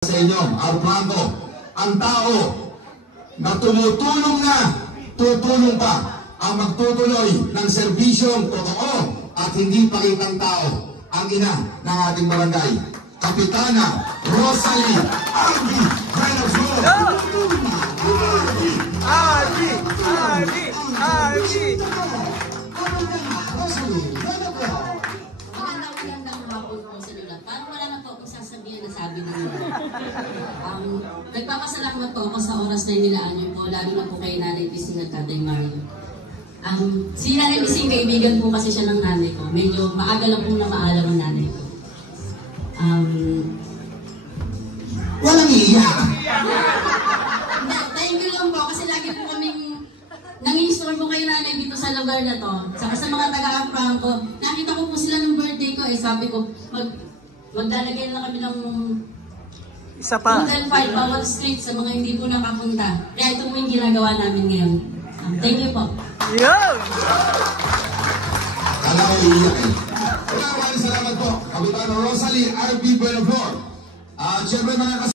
sa inyo, Armando, ang tao na tumutulong na, tutulong pa ang magtutuloy ng serbisyong totoo at hindi pakitang tao, ang ina ng ating barangay, Kapitana Rosalie Arby Buenaflor. Magandang hapon po sa lulat. Parang wala na po akong sasabihin na sabi nila. Nagpapasalamat po ako sa oras na inilaan niyo po, lalo na po kay Nanay Bising at Tatay Mario. Si Nanay Bising, kaibigan po kasi siya ng nanay ko. Medyo maaga lang po na maalam ang nanay ko. Walang iiyak. Thank you lang po kasi lagi po kaming nang-install po kayo nanay dito sa lugar na to. Saka sa mga taga-Ampang ko, nakita ko po sila ng birthday ko sabi ko, maglalagay na kami ng isa pa. Model 5 bawat street sa mga hindi po nakapunta. Kaya ito po yung ginagawa namin ngayon. Thank you po. Yo! Kala ko iiyak eh. Maraming salamat po, Kapitana Rosalie Arby Buenaflor. Siyempre mga